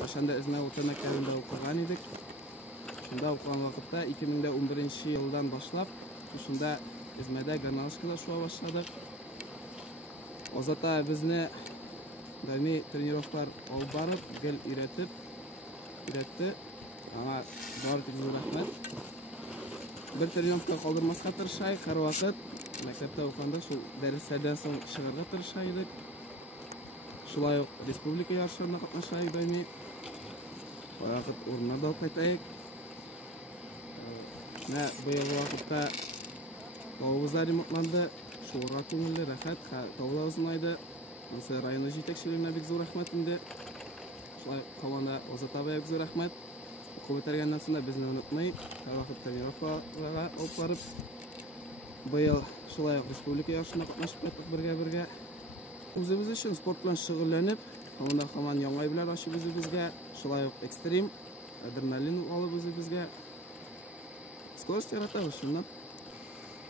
Ошондо Измай орто мектебинде окуган идик. Ошондо окуган вакытта 2011-жылдан башлап ушунда Измайда гимнастикада шуа баштадык. Озата бизни даими тренировкалар алып барып, гел үйрөттү. Ага баары тигиз рахмат. Бир тренировка калдырмаска тырышайык, ар вакыт мектепте окуганда ушул дарстерден соң чыгарга тырышайык. Шулай ук республика ярышларына катнашайык даими. Вакыт орундар да алып кайтайык. Мына быйылгы вакытта табыбызда ремонтланды. Шуурга көңүллүү, рахат, табыла узунайды. Осы райондо жетекчилигине бик зор рахмат инде. Шулай команда Озатабайга зор рахмат. Окуп битергенден соң да бизни унутмай, ар вакыт тренировкаларга алып барып, быйыл шулай республика ярышына катнашып кеттик бирге. Өзүбүз үчүн спорт менен шөгүллөнүп, команда коман яңа бийлер ачып өзүбүзгө, шулай ук экстрим, адреналин алып өзүбүзгө скорость яратабыз шундан.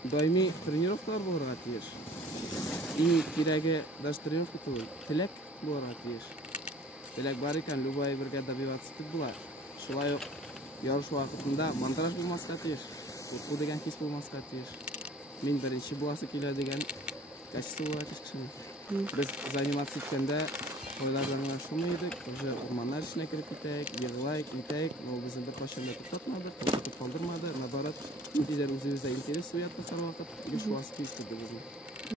Даими тренировкалар болорга тийиш. И кереги даже тренировка түгүл, тилек болорга тийиш. Тилек бар экен, любой бирге добиваться этип була. Шулай ук ярыш вакытында мандраж болмаска тийиш, куркуу деген хис болмаска тийиш. Мен биринчи буласы келе деген качество болот кичине. Biz заниматься etkende oylardan uğraşmalıydık. Уже ormanlar içine kirip gittik, yığılayık, iteyik. O bizim bir başında tutmadı, tutup kaldırmadı. Nabarat, bizler özümüzde interes uyattı her vakit. Şu askı istedi bizim.